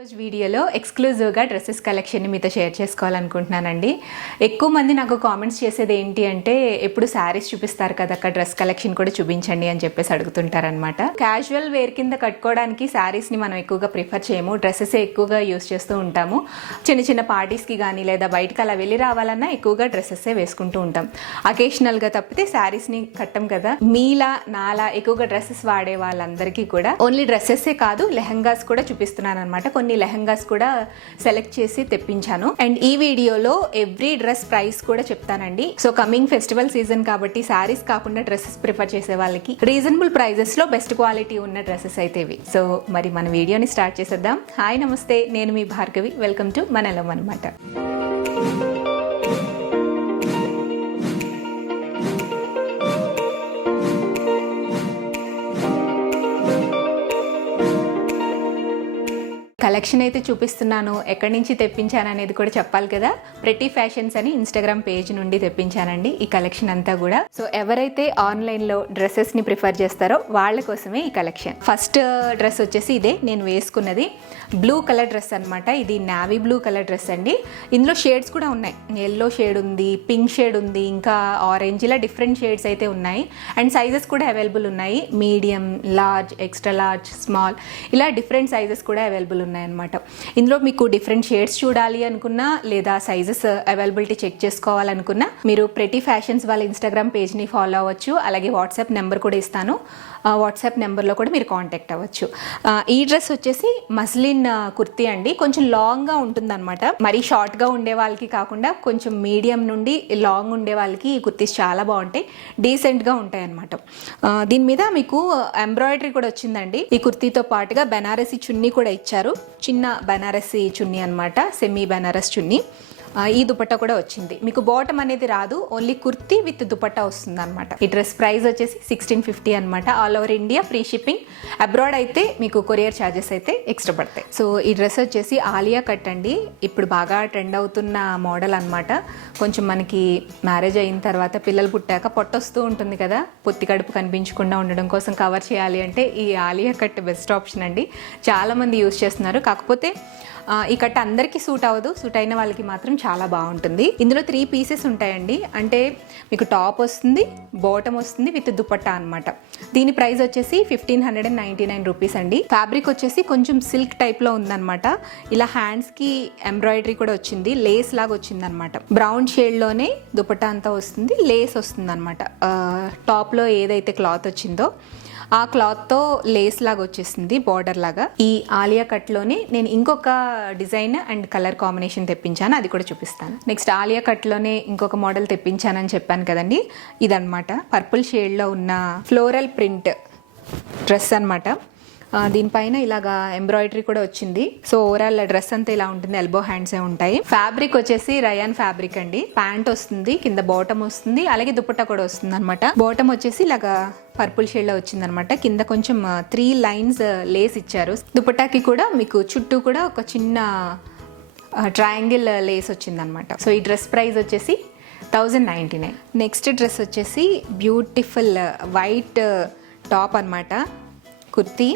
ఈరోజు వీడియోలో ఎక్స్క్లూజివ్గా డ్రెస్సెస్ కలెక్షన్ని మీతో షేర్ చేసుకోవాలనుకుంటున్నానండి. ఎక్కువ మంది నాకు కామెంట్స్ చేసేది ఏంటి అంటే ఎప్పుడు శారీస్ చూపిస్తారు కదా అక్కడ డ్రెస్ కలెక్షన్ కూడా చూపించండి అని చెప్పేసి అడుగుతుంటారనమాట. క్యాజువల్ వేర్ కింద కట్టుకోవడానికి శారీస్ని మనం ఎక్కువగా ప్రిఫర్ చేయము, డ్రెస్సెస్ ఎక్కువగా యూస్ చేస్తూ ఉంటాము. చిన్న చిన్న పార్టీస్కి కానీ లేదా బయటకు అలా వెళ్ళి రావాలన్నా ఎక్కువగా డ్రెస్సెస్సే వేసుకుంటూ ఉంటాం. అకేషనల్గా తప్పితే శారీస్ని కట్టం కదా. మీలా నాలా ఎక్కువగా డ్రెస్సెస్ వాడే వాళ్ళందరికీ కూడా ఓన్లీ డ్రెస్సెస్సే కాదు లెహంగాస్ కూడా చూపిస్తున్నాను అనమాట. కొన్ని లెహంగాస్ కూడా సెలెక్ట్ చేసి తెప్పించాను. అండ్ ఈ వీడియోలో ఎవ్రీ డ్రెస్ ప్రైస్ కూడా చెప్తానండి. సో కమింగ్ ఫెస్టివల్ సీజన్ కాబట్టి శారీస్ కాకుండా డ్రెస్సెస్ ప్రిఫర్ చేసే వాళ్ళకి రీజనబుల్ ప్రైజెస్ లో బెస్ట్ క్వాలిటీ ఉన్న డ్రెస్సెస్ అయితే ఇవి. సో మరి మన వీడియోని స్టార్ట్ చేసేద్దాం. హాయ్ నమస్తే, నేను మీ భార్గవి. వెల్కమ్ టు మనలం అనమాట. కలెక్షన్ అయితే చూపిస్తున్నాను, ఎక్కడి నుంచి తెప్పించాను అనేది కూడా చెప్పాలి కదా. ప్రెటీ ఫ్యాషన్స్ అని ఇన్స్టాగ్రామ్ పేజ్ నుండి తెప్పించానండి ఈ కలెక్షన్ అంతా కూడా. సో ఎవరైతే ఆన్లైన్లో డ్రెస్సెస్ని ప్రిఫర్ చేస్తారో వాళ్ళ కోసమే ఈ కలెక్షన్. ఫస్ట్ డ్రెస్ వచ్చేసి ఇదే నేను వేసుకున్నది బ్లూ కలర్ డ్రెస్ అనమాట. ఇది నావీ బ్లూ కలర్ డ్రెస్ అండి. ఇందులో షేడ్స్ కూడా ఉన్నాయి. ఎల్లో షేడ్ ఉంది, పింక్ షేడ్ ఉంది, ఇంకా ఆరెంజ్, ఇలా డిఫరెంట్ షేడ్స్ అయితే ఉన్నాయి. అండ్ సైజెస్ కూడా అవైలబుల్ ఉన్నాయి. Medium, large, extra large, small, ఇలా డిఫరెంట్ సైజెస్ కూడా అవైలబుల్ ఉన్నాయి అనమాట. ఇందులో మీకు డిఫరెంట్ షేడ్స్ చూడాలి అనుకున్నా లేదా సైజెస్ అవైలబిలిటీ చెక్ చేసుకోవాలనుకున్నా మీరు ప్రెటీ ఫ్యాషన్స్ వాళ్ళ ఇన్స్టాగ్రామ్ పేజ్ని ఫాలో అవ్వచ్చు. అలాగే వాట్సాప్ నెంబర్ కూడా ఇస్తాను. వాట్సాప్ నెంబర్లో కూడా మీరు కాంటాక్ట్ అవ్వచ్చు. ఈ డ్రెస్ వచ్చేసి మస్లిన్ కుర్తీ అండి. కొంచెం లాంగ్గా ఉంటుంది అనమాట. మరీ షార్ట్గా ఉండే వాళ్ళకి కాకుండా కొంచెం మీడియం నుండి లాంగ్ ఉండే వాళ్ళకి ఈ కుర్తీస్ చాలా బాగుంటాయి, డీసెంట్గా ఉంటాయి అనమాట. దీని మీద మీకు ఎంబ్రాయిడరీ కూడా వచ్చిందండి. ఈ కుర్తీతో పాటుగా బెనారసీ చున్నీ కూడా ఇచ్చారు. చిన్న బెనారసీ చున్నీ అనమాట, సెమీ బెనారస్ చున్నీ. ఈ దుపట్టా కూడా వచ్చింది. మీకు బాటమ్ అనేది రాదు, ఓన్లీ కుర్తీ విత్ దుపట్టా వస్తుంది అనమాట. ఈ డ్రెస్ ప్రైస్ వచ్చేసి 1650 అనమాట. All over India free shipping. Abroad అయితే మీకు కొరియర్ ఛార్జెస్ అయితే ఎక్స్ట్రా పడతాయి. సో ఈ డ్రెస్ వచ్చేసి ఆలియా కట్ అండి. ఇప్పుడు బాగా ట్రెండ్ అవుతున్న మోడల్ అనమాట. కొంచెం మనకి మ్యారేజ్ అయిన తర్వాత పిల్లలు పుట్టాక పొట్టొస్తూ ఉంటుంది కదా, పొత్తి కడుపు కనిపించకుండా ఉండడం కోసం కవర్ చేయాలి అంటే ఈ ఆలియా కట్ బెస్ట్ ఆప్షన్ అండి. చాలామంది యూజ్ చేస్తున్నారు. కాకపోతే ఈ కట్ అందరికీ సూట్ అవ్వదు, సూట్ అయిన వాళ్ళకి మాత్రం చాలా బాగుంటుంది. ఇందులో 3 పీసెస్ ఉంటాయండి. అంటే మీకు టాప్ వస్తుంది, బాటమ్ వస్తుంది విత్ దుపట్టా అనమాట. దీని ప్రైస్ వచ్చేసి 1599 రూపీస్ అండి. ఫ్యాబ్రిక్ వచ్చేసి కొంచెం సిల్క్ టైప్లో ఉందన్నమాట. ఇలా హ్యాండ్స్కి ఎంబ్రాయిడరీ కూడా వచ్చింది, లేస్ లాగా వచ్చింది అనమాట. బ్రౌన్ షేడ్లోనే దుపట్టా అంతా వస్తుంది, లేస్ వస్తుంది అనమాట. టాప్లో ఏదైతే క్లాత్ వచ్చిందో ఆ క్లాత్తో లేస్ లాగా వచ్చేసింది, బార్డర్ లాగా. ఈ ఆలియా కట్లోనే నేను ఇంకొక డిజైన్ అండ్ కలర్ కాంబినేషన్ తెప్పించాను, అది కూడా చూపిస్తాను. నెక్స్ట్ ఆలియా కట్లోనే ఇంకొక మోడల్ తెప్పించానని చెప్పాను కదండి, ఇదనమాట. పర్పుల్ షేడ్లో ఉన్న ఫ్లోరల్ ప్రింట్ డ్రెస్ అనమాట. దీనిపైన ఇలాగా ఎంబ్రాయిడరీ కూడా వచ్చింది. సో ఓవరాల్ డ్రెస్ అంతా ఇలా ఉంటుంది, ఎల్బో హ్యాండ్స్ ఉంటాయి. ఫ్యాబ్రిక్ వచ్చేసి రయాన్ ఫ్యాబ్రిక్ అండి. ప్యాంట్ వస్తుంది, కింద బాటమ్ వస్తుంది, అలాగే దుపట్టా కూడా వస్తుంది అనమాట. బాటమ్ వచ్చేసి ఇలాగా పర్పుల్ షేడ్ లో వచ్చింది అనమాట. కింద కొంచెం 3 లైన్స్ లేస్ ఇచ్చారు. దుపట్టాకి కూడా మీకు చుట్టూ కూడా ఒక చిన్న ట్రయాంగిల్ లేస్ వచ్చింది అనమాట. సో ఈ డ్రెస్ ప్రైస్ వచ్చేసి 1099. నెక్స్ట్ డ్రెస్ వచ్చేసి బ్యూటిఫుల్ వైట్ టాప్ అనమాట, కుర్తీ.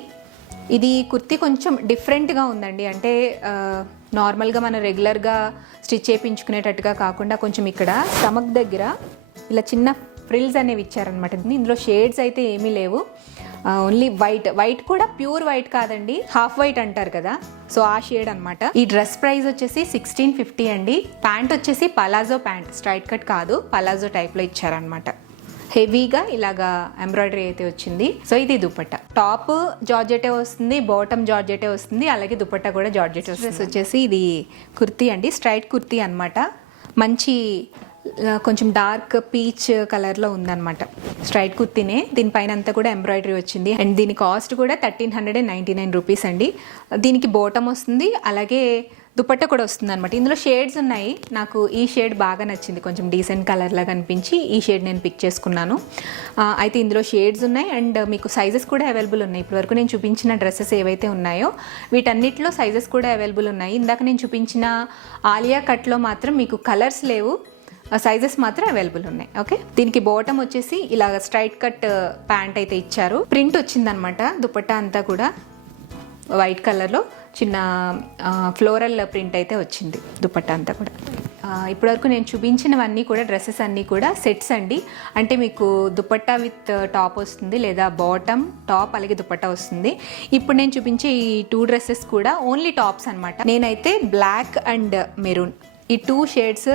ఇది కుర్తీ కొంచెం డిఫరెంట్గా ఉందండి. అంటే నార్మల్గా మనం రెగ్యులర్గా స్టిచ్ చేయించుకునేటట్టుగా కాకుండా కొంచెం ఇక్కడ స్టమక్ దగ్గర ఇలా చిన్న ఫ్రిల్స్ అనేవి ఇచ్చారనమాట. ఇందులో షేడ్స్ అయితే ఏమీ లేవు, ఓన్లీ వైట్ కూడా ప్యూర్ వైట్ కాదండి, హాఫ్ వైట్ అంటారు కదా, సో ఆ షేడ్ అనమాట. ఈ డ్రెస్ ప్రైస్ వచ్చేసి 1650 అండి. ప్యాంట్ వచ్చేసి పలాజో ప్యాంట్, స్ట్రైట్ కట్ కాదు, పలాజో టైప్లో ఇచ్చారనమాట. హెవీగా ఇలాగా ఎంబ్రాయిడరీ అయితే వచ్చింది. సో ఇది దుపట్టా. టాప్ జార్జెటే వస్తుంది, బాటమ్ జార్జెటే వస్తుంది, అలాగే దుపట్టా కూడా జార్జెట్ వస్తుంది. డ్రెస్ వచ్చేసి ఇది కుర్తీ అండి, స్ట్రైట్ కుర్తీ అనమాట. మంచి కొంచెం డార్క్ పీచ్ కలర్లో ఉందన్నమాట. స్ట్రైట్ కుర్తీనే, దీనిపైన అంతా కూడా ఎంబ్రాయిడరీ వచ్చింది. అండ్ దీని కాస్ట్ కూడా 1399 రూపీస్ అండి. దీనికి బాటమ్ వస్తుంది, అలాగే దుపట్టా కూడా వస్తుంది అనమాట. ఇందులో షేడ్స్ ఉన్నాయి. నాకు ఈ షేడ్ బాగా నచ్చింది, కొంచెం డీసెంట్ కలర్ లాగా అనిపించి ఈ షేడ్ నేను పిక్ చేసుకున్నాను. అయితే ఇందులో షేడ్స్ ఉన్నాయి అండ్ మీకు సైజెస్ కూడా అవైలబుల్ ఉన్నాయి. ఇప్పటివరకు నేను చూపించిన డ్రెస్సెస్ ఏవైతే ఉన్నాయో వీటన్నిటిలో సైజెస్ కూడా అవైలబుల్ ఉన్నాయి. ఇందాక నేను చూపించిన ఆలియా కట్లో మాత్రం మీకు కలర్స్ లేవు, సైజెస్ మాత్రం అవైలబుల్ ఉన్నాయి. ఓకే, దీనికి బాటమ్ వచ్చేసి ఇలా స్ట్రైట్ కట్ ప్యాంట్ అయితే ఇచ్చారు. ప్రింట్ వచ్చిందనమాట దుపట్టా అంతా కూడా వైట్ కలర్లో. చిన్న ఫ్లోరల్ ప్రింట్ అయితే వచ్చింది దుపట్టా అంతా కూడా. ఇప్పటివరకు నేను చూపించినవన్నీ కూడా డ్రెస్సెస్ అన్నీ కూడా సెట్స్ అండి. అంటే మీకు దుపట్టా విత్ టాప్ వస్తుంది, లేదా బాటమ్ టాప్ అలాగే దుపట్టా వస్తుంది. ఇప్పుడు నేను చూపించే ఈ 2 డ్రెస్సెస్ కూడా ఓన్లీ టాప్స్ అనమాట. నేనైతే బ్లాక్ అండ్ మెరూన్ ఈ 2 షేడ్స్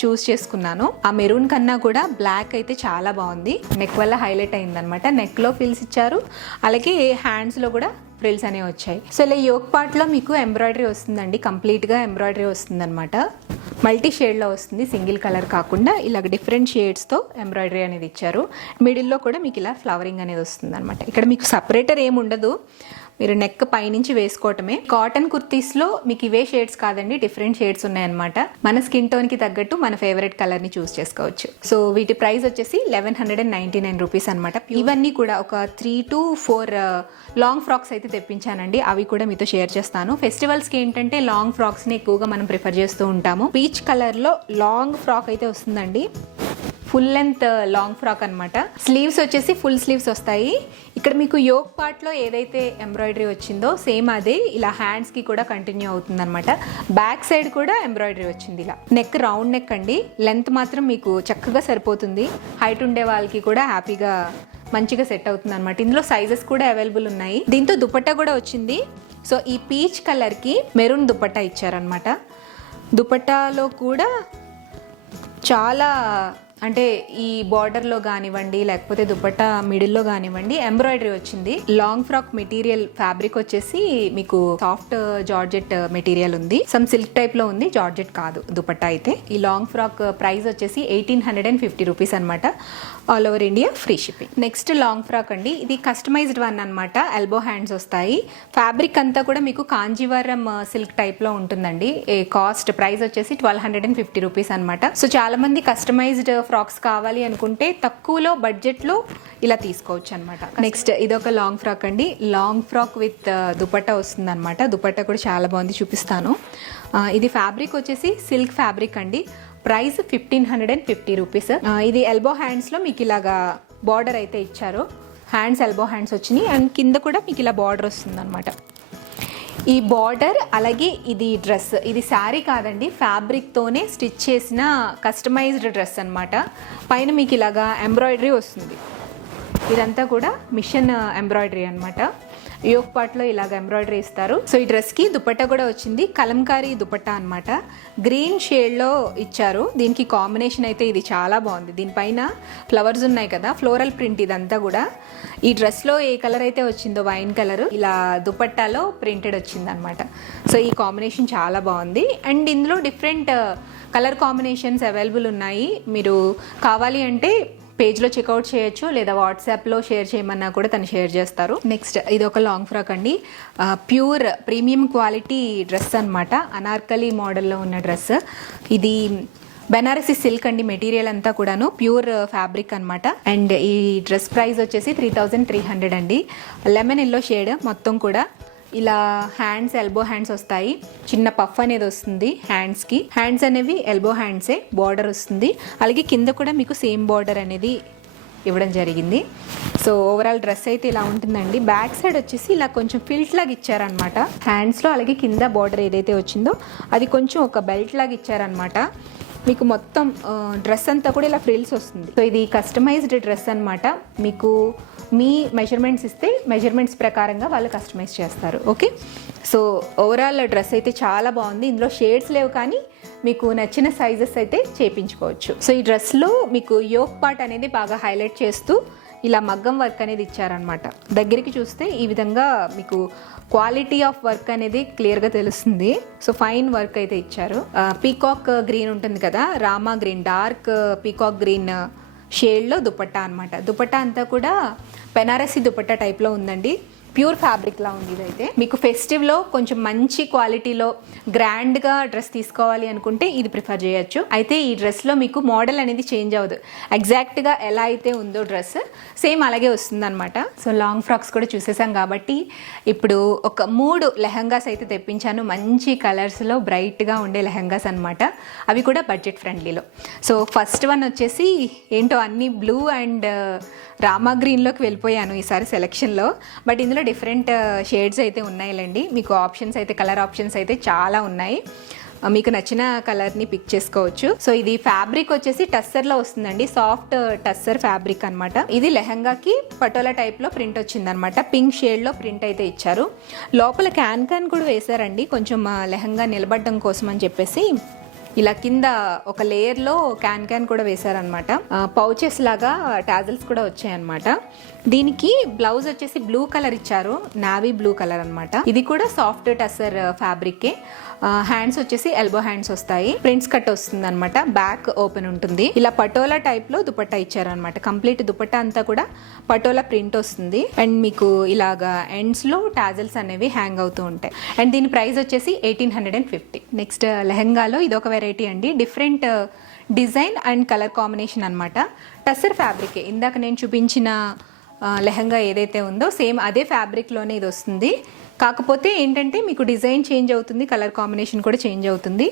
చూస్ చేసుకున్నాను. ఆ మెరూన్ కన్నా కూడా బ్లాక్ అయితే చాలా బాగుంది. నెక్ వల్ల హైలైట్ అయిందనమాట. నెక్లో ఫిల్స్ ఇచ్చారు, అలాగే హ్యాండ్స్లో కూడా ఫ్రిల్స్ అనేవి వచ్చాయి. సో ఇలా యోక్ పార్ట్లో మీకు ఎంబ్రాయిడరీ వస్తుందండి, కంప్లీట్గా ఎంబ్రాయిడరీ వస్తుంది అనమాట. మల్టీ షేడ్లో వస్తుంది, సింగిల్ కలర్ కాకుండా ఇలాగ డిఫరెంట్ షేడ్స్తో ఎంబ్రాయిడరీ అనేది ఇచ్చారు. మిడిల్లో కూడా మీకు ఇలా ఫ్లవరింగ్ అనేది వస్తుంది అనమాట. ఇక్కడ మీకు సపరేటర్ ఏమి ఉండదు, మీరు నెక్ పైనుంచి వేసుకోవటమే. కాటన్ కుర్తీస్లో మీకు ఇవే షేడ్స్ కాదండి, డిఫరెంట్ షేడ్స్ ఉన్నాయన్నమాట. మన స్కిన్ టోన్కి తగ్గట్టు మన ఫేవరెట్ కలర్ని చూస్ చేసుకోవచ్చు. సో వీటి ప్రైస్ వచ్చేసి 1199 రూపీస్ అనమాట. ఇవన్నీ కూడా ఒక 3 to 4 లాంగ్ ఫ్రాక్స్ అయితే తెప్పించానండి. అవి కూడా మీతో షేర్ చేస్తాను. ఫెస్టివల్స్కి ఏంటంటే లాంగ్ ఫ్రాక్స్ని ఎక్కువగా మనం ప్రిఫర్ చేస్తూ ఉంటాము. పీచ్ కలర్లో లాంగ్ ఫ్రాక్ అయితే వస్తుందండి, ఫుల్ లెంత్ లాంగ్ ఫ్రాక్ అనమాట. స్లీవ్స్ వచ్చేసి ఫుల్ స్లీవ్స్ వస్తాయి. ఇక్కడ మీకు యోక్ పార్ట్లో ఏదైతే ఎంబ్రాయిడరీ వచ్చిందో సేమ్ అదే ఇలా హ్యాండ్స్కి కూడా కంటిన్యూ అవుతుంది అనమాట. బ్యాక్ సైడ్ కూడా ఎంబ్రాయిడరీ వచ్చింది. ఇలా నెక్ రౌండ్ నెక్ అండి, లెంత్ మాత్రం మీకు చక్కగా సరిపోతుంది. హైట్ ఉండే వాళ్ళకి కూడా హ్యాపీగా మంచిగా సెట్ అవుతుంది అనమాట. ఇందులో సైజెస్ కూడా అవైలబుల్ ఉన్నాయి. దీంతో దుపట్టా కూడా వచ్చింది. సో ఈ పీచ్ కలర్కి మెరూన్ దుపట్టా ఇచ్చారనమాట. దుపట్టాలో కూడా చాలా అంటే ఈ బార్డర్లో కానివ్వండి, లేకపోతే దుపట్టా మిడిల్లో కానివ్వండి ఎంబ్రాయిడరీ వచ్చింది. లాంగ్ ఫ్రాక్ మెటీరియల్ ఫ్యాబ్రిక్ వచ్చేసి మీకు సాఫ్ట్ జార్జెట్ మెటీరియల్ ఉంది. సమ్ సిల్క్ టైప్ లో ఉంది, జార్జెట్ కాదు దుపట్టా అయితే. ఈ లాంగ్ ఫ్రాక్ ప్రైస్ వచ్చేసి 1850 రూపీస్ అనమాట. All over India free shipping. Next long frock అండి, ఇది కస్టమైజ్డ్ వన్ అనమాట. ఎల్బో హ్యాండ్స్ వస్తాయి. ఫ్యాబ్రిక్ అంతా కూడా మీకు కాంజీవరం సిల్క్ టైప్ లో ఉంటుందండి. కాస్ట్ ప్రైస్ వచ్చేసి 1250 రూపీస్ అనమాట. సో చాలా మంది కస్టమైజ్డ్ ఫ్రాక్స్ కావాలి అనుకుంటే తక్కువలో బడ్జెట్లో ఇలా తీసుకోవచ్చు అనమాట. నెక్స్ట్ ఇదొక లాంగ్ ఫ్రాక్ అండి. లాంగ్ ఫ్రాక్ విత్ దుపట్టా వస్తుంది అనమాట. దుపట్టా కూడా చాలా బాగుంది, చూపిస్తాను. ఇది ఫ్యాబ్రిక్ వచ్చేసి సిల్క్ ఫ్యాబ్రిక్ అండి. Price 1550 rupees. ఇది ఎల్బో హ్యాండ్స్లో మీకు ఇలాగా బార్డర్ అయితే ఇచ్చారు. హ్యాండ్స్ ఎల్బో హ్యాండ్స్ వచ్చినాయి అండ్ కింద కూడా మీకు ఇలా బార్డర్ వస్తుంది అనమాట. ఈ బార్డర్ అలాగే ఇది డ్రెస్, ఇది శారీ కాదండి, ఫ్యాబ్రిక్తోనే స్టిచ్ చేసిన కస్టమైజ్డ్ డ్రెస్ అనమాట. పైన మీకు ఇలాగా ఎంబ్రాయిడరీ వస్తుంది. ఇదంతా కూడా మిషన్ ఎంబ్రాయిడరీ అనమాట. యోక్ పార్ట్లో ఇలాగ ఎంబ్రాయిడరీ ఇస్తారు. సో ఈ డ్రెస్కి దుపట్టా కూడా వచ్చింది, కలంకారీ దుపట్టా అనమాట. గ్రీన్ షేడ్లో ఇచ్చారు. దీనికి కాంబినేషన్ అయితే ఇది చాలా బాగుంది. దీనిపైన ఫ్లవర్స్ ఉన్నాయి కదా, ఫ్లోరల్ ప్రింట్ ఇదంతా కూడా. ఈ డ్రెస్లో ఏ కలర్ అయితే వచ్చిందో వైన్ కలర్, ఇలా దుపట్టాలో ప్రింటెడ్ వచ్చింది అనమాట. సో ఈ కాంబినేషన్ చాలా బాగుంది. అండ్ ఇందులో డిఫరెంట్ కలర్ కాంబినేషన్స్ అవైలబుల్ ఉన్నాయి. మీరు కావాలి అంటే పేజ్లో చెక్అవుట్ చేయొచ్చు, లేదా వాట్సాప్లో షేర్ చేయమన్నా కూడా తను షేర్ చేస్తారు. నెక్స్ట్ ఇది ఒక లాంగ్ ఫ్రాక్ అండి. ప్యూర్ ప్రీమియం క్వాలిటీ డ్రెస్ అనమాట. అనార్కలి మోడల్లో ఉన్న డ్రెస్. ఇది బెనారసీ సిల్క్ అండి, మెటీరియల్ అంతా కూడాను ప్యూర్ ఫ్యాబ్రిక్ అనమాట. అండ్ ఈ డ్రెస్ ప్రైస్ వచ్చేసి 3300 అండి. లెమన్ ఎల్లో షేడ్ మొత్తం కూడా. ఇలా హ్యాండ్స్ ఎల్బో హ్యాండ్స్ వస్తాయి. చిన్న పఫ్ అనేది వస్తుంది హ్యాండ్స్కి. హ్యాండ్స్ అనేవి ఎల్బో హ్యాండ్సే, బార్డర్ వస్తుంది. అలాగే కింద కూడా మీకు సేమ్ బార్డర్ అనేది ఇవ్వడం జరిగింది. సో ఓవరాల్ డ్రెస్ అయితే ఇలా ఉంటుందండి. బ్యాక్ సైడ్ వచ్చేసి ఇలా కొంచెం ఫిల్ట్ లాగా ఇచ్చారనమాట హ్యాండ్స్లో. అలాగే కింద బార్డర్ ఏదైతే వచ్చిందో అది కొంచెం ఒక బెల్ట్ లాగా ఇచ్చారనమాట. మీకు మొత్తం డ్రెస్ అంతా కూడా ఇలా ఫ్రిల్స్ వస్తుంది. సో ఇది కస్టమైజ్డ్ డ్రెస్ అనమాట. మీకు మీ మెజర్మెంట్స్ ఇస్తే మెజర్మెంట్స్ ప్రకారంగా వాళ్ళు కస్టమైజ్ చేస్తారు. ఓకే, సో ఓవరాల్ డ్రెస్ అయితే చాలా బాగుంది. ఇందులో షేడ్స్ లేవు కానీ మీకు నచ్చిన సైజెస్ అయితే చేయించుకోవచ్చు. సో ఈ డ్రెస్లో మీకు యోక్ పార్ట్ అనేది బాగా హైలైట్ చేస్తూ ఇలా మగ్గం వర్క్ అనేది ఇచ్చారనమాట. దగ్గరికి చూస్తే ఈ విధంగా మీకు క్వాలిటీ ఆఫ్ వర్క్ అనేది క్లియర్గా తెలుస్తుంది. సో ఫైన్ వర్క్ అయితే ఇచ్చారు. పీకాక్ గ్రీన్ ఉంటుంది కదా, Rama green, dark peacock green షేడ్లో దుపట్టా అనమాట. దుపట్టా అంతా కూడా బెనారసీ దుపట్టా టైప్లో ఉందండి. ప్యూర్ ఫ్యాబ్రిక్ లా ఉంది ఇదైతే. మీకు ఫెస్టివ్లో కొంచెం మంచి క్వాలిటీలో గ్రాండ్గా డ్రెస్ తీసుకోవాలి అనుకుంటే ఇది ప్రిఫర్ చేయొచ్చు. అయితే ఈ డ్రెస్లో మీకు మోడల్ అనేది చేంజ్ అవ్వదు, ఎగ్జాక్ట్గా ఎలా అయితే ఉందో డ్రెస్ సేమ్ అలాగే వస్తుంది అనమాట. సో లాంగ్ ఫ్రాక్స్ కూడా చూసేసాం కాబట్టి ఇప్పుడు ఒక 3 లెహంగాస్ అయితే తెప్పించాను. మంచి కలర్స్లో బ్రైట్గా ఉండే లెహంగాస్ అనమాట. అవి కూడా బడ్జెట్ ఫ్రెండ్లీలో. సో ఫస్ట్ వన్ వచ్చేసి ఏంటో అన్ని బ్లూ అండ్ రామా గ్రీన్లోకి వెళ్ళిపోయాను ఈసారి సెలెక్షన్లో. బట్ ఇందులో లెహంగాలో డిఫరెంట్ షేడ్స్ అయితే ఉన్నాయిలేండి. మీకు ఆప్షన్స్ అయితే కలర్ ఆప్షన్స్ అయితే చాలా ఉన్నాయి. మీకు నచ్చిన కలర్ని పిక్ చేసుకోవచ్చు. సో ఇది ఫ్యాబ్రిక్ వచ్చేసి టస్సర్లో వస్తుందండి, సాఫ్ట్ టస్సర్ ఫ్యాబ్రిక్ అనమాట. ఇది లెహంగాకి పటోలా టైప్లో ప్రింట్ వచ్చిందనమాట. పింక్ షేడ్లో ప్రింట్ అయితే ఇచ్చారు. లోపల క్యాన్ కూడా వేశారండి, కొంచెం లెహంగా నిలబడడం కోసం అని చెప్పేసి ఇలా కింద ఒక లేయర్లో క్యాన్ కూడా వేశారనమాట. పౌచెస్ లాగా టాజల్స్ కూడా వచ్చాయన్నమాట. దీనికి బ్లౌజ్ వచ్చేసి బ్లూ కలర్ ఇచ్చారు, నావీ బ్లూ కలర్ అనమాట. ఇది కూడా సాఫ్ట్ టస్సర్ ఫ్యాబ్రిక్. హ్యాండ్స్ వచ్చేసి ఎల్బో హ్యాండ్స్ వస్తాయి. ప్రింట్స్ కట్ వస్తుంది అనమాట. బ్యాక్ ఓపెన్ ఉంటుంది. ఇలా పటోలా టైప్ లో దుపట్టా ఇచ్చారు అనమాట. కంప్లీట్ దుపట్టా అంతా కూడా పటోలా ప్రింట్ వస్తుంది. అండ్ మీకు ఇలాగా ఎండ్స్ లో టాజల్స్ అనేవి హ్యాంగ్ అవుతూ ఉంటాయి. అండ్ దీని ప్రైస్ వచ్చేసి 1850. నెక్స్ట్ లెహంగాలో ఇది ఒక వెరైటీ అండి, different design and colour combination అనమాట. టస్సర్ ఫ్యాబ్రిక్ ఇందాక నేను చూపించిన లెహంగా ఏదైతే ఉందో సేమ్ అదే ఫ్యాబ్రిక్లోనే ఇది వస్తుంది. కాకపోతే ఏంటంటే మీకు డిజైన్ చేంజ్ అవుతుంది, కలర్ కాంబినేషన్ కూడా చేంజ్ అవుతుంది.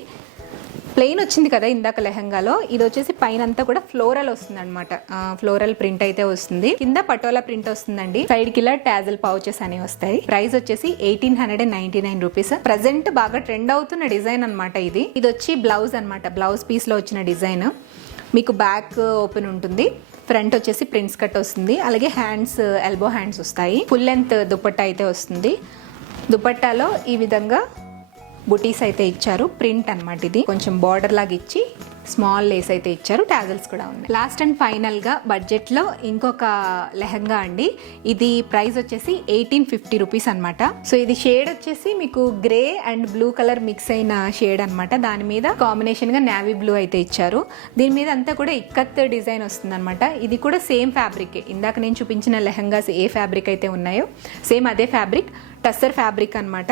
ప్లెయిన్ వచ్చింది కదా ఇందాక లెహంగాలో, ఇది వచ్చేసి పైన అంతా కూడా ఫ్లోరల్ వస్తుంది అనమాట. ఫ్లోరల్ ప్రింట్ అయితే వస్తుంది. కింద పటోలా ప్రింట్ వస్తుందండి. సైడ్ కి ఇలా టాజల్ పౌచెస్ అనేవి వస్తాయి. ప్రైస్ వచ్చేసి 1899 రూపీస్. ప్రజెంట్ బాగా ట్రెండ్ అవుతున్న డిజైన్ అనమాట ఇది. ఇది వచ్చి బ్లౌజ్ అనమాట, బ్లౌజ్ పీస్ లో వచ్చిన డిజైన్. మీకు బ్యాక్ ఓపెన్ ఉంటుంది, ఫ్రంట్ వచ్చేసి ప్రింట్స్ కట్ వస్తుంది. అలాగే హ్యాండ్స్ ఎల్బో హ్యాండ్స్ వస్తాయి. ఫుల్ లెంత్ దుపట్టా అయితే వస్తుంది. దుపట్టాలో ఈ విధంగా బుటీస్ అయితే ఇచ్చారు, ప్రింట్ అనమాట. ఇది కొంచెం బార్డర్ లాగా ఇచ్చి స్మాల్ లేస్ అయితే ఇచ్చారు, టాజల్స్ కూడా ఉన్నాయి. లాస్ట్ అండ్ ఫైనల్ గా బడ్జెట్ లో ఇంకొక లెహంగా అండి. ఇది ప్రైస్ వచ్చేసి 1850 రూపీస్ అనమాట. సో ఇది షేడ్ వచ్చేసి మీకు grey and blue colour mix అయిన షేడ్ అనమాట. దాని మీద కాంబినేషన్ గా నావీ బ్లూ అయితే ఇచ్చారు. దీని మీద అంతా కూడా ఇక్కత్ డిజైన్ వస్తుంది అనమాట. ఇది కూడా సేమ్ ఫ్యాబ్రిక్, ఇందాక నేను చూపించిన లెహంగాస్ ఏ ఫ్యాబ్రిక్ అయితే ఉన్నాయో సేమ్ అదే ఫ్యాబ్రిక్, టస్సర్ ఫ్యాబ్రిక్ అనమాట.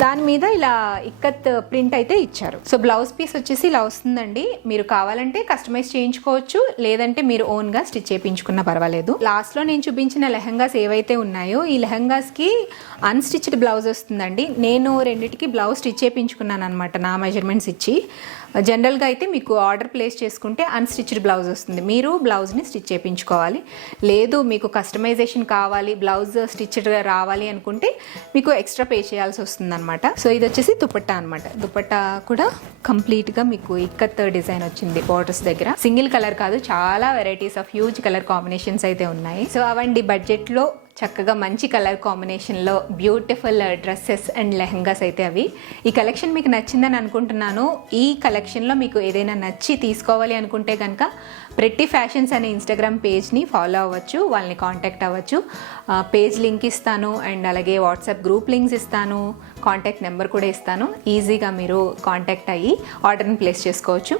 దాని మీద ఇలా ఇక్కత్ ప్రింట్ అయితే ఇచ్చారు. సో బ్లౌజ్ పీస్ వచ్చేసి ఇలా వస్తుందండి. మీరు కావాలంటే కస్టమైజ్ చేయించుకోవచ్చు, లేదంటే మీరు ఓన్ గా స్టిచ్ చేయించుకున్నా పర్వాలేదు. లాస్ట్ లో నేను చూపించిన లెహంగాస్ ఏవైతే ఉన్నాయో ఈ లెహంగాస్ కి అన్స్టిచ్డ్ బ్లౌజ్ వస్తుందండి. నేను రెండిటికి బ్లౌజ్ స్టిచ్ చేయించుకున్నాను అనమాట, నా మెజర్మెంట్స్ ఇచ్చి. జనరల్గా అయితే మీకు ఆర్డర్ ప్లేస్ చేసుకుంటే అన్స్టిచ్డ్ బ్లౌజ్ వస్తుంది, మీరు బ్లౌజ్ని స్టిచ్ చేయించుకోవాలి. లేదు మీకు కస్టమైజేషన్ కావాలి, బ్లౌజ్ స్టిచ్డ్ రావాలి అనుకుంటే మీకు ఎక్స్ట్రా పే చేయాల్సి వస్తుంది అనమాట. సో ఇది వచ్చేసి దుపట్టా అనమాట. దుపట్టా కూడా కంప్లీట్గా మీకు ఇక్కత్ డిజైన్ వచ్చింది బోర్డర్స్ దగ్గర. సింగిల్ కలర్ కాదు, చాలా varieties of huge colour combinations అయితే ఉన్నాయి. సో అవండి బడ్జెట్లో చక్కగా మంచి కలర్ కాంబినేషన్లో బ్యూటిఫుల్ డ్రెస్సెస్ అండ్ లెహంగాస్ అయితే అవి. ఈ కలెక్షన్ మీకు నచ్చిందని అనుకుంటున్నాను. ఈ కలెక్షన్లో మీకు ఏదైనా నచ్చి తీసుకోవాలి అనుకుంటే కనుక ప్రెట్టి ఫ్యాషన్స్ అనే ఇన్స్టాగ్రామ్ పేజ్ని ఫాలో అవ్వచ్చు, వాళ్ళని కాంటాక్ట్ అవ్వచ్చు. పేజ్ లింక్ ఇస్తాను అండ్ అలాగే వాట్సాప్ గ్రూప్ లింక్స్ ఇస్తాను, కాంటాక్ట్ నెంబర్ కూడా ఇస్తాను. ఈజీగా మీరు కాంటాక్ట్ అయ్యి ఆర్డర్ని ప్లేస్ చేసుకోవచ్చు.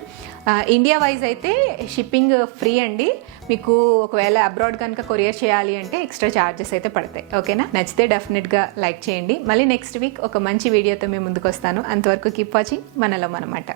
ఇండియా వైజ్ అయితే షిప్పింగ్ ఫ్రీ అండి. మీకు ఒకవేళ అబ్రాడ్ కనుక కొరియర్ చేయాలి అంటే ఎక్స్ట్రా ఛార్జెస్ అయితే పడతాయి. ఓకేనా? నచ్చితే డెఫినెట్గా లైక్ చేయండి. మళ్ళీ నెక్స్ట్ వీక్ ఒక మంచి వీడియోతో మేము ముందుకు వస్తాను. అంతవరకు కీప్ వాచింగ్ మనలో మనమాట.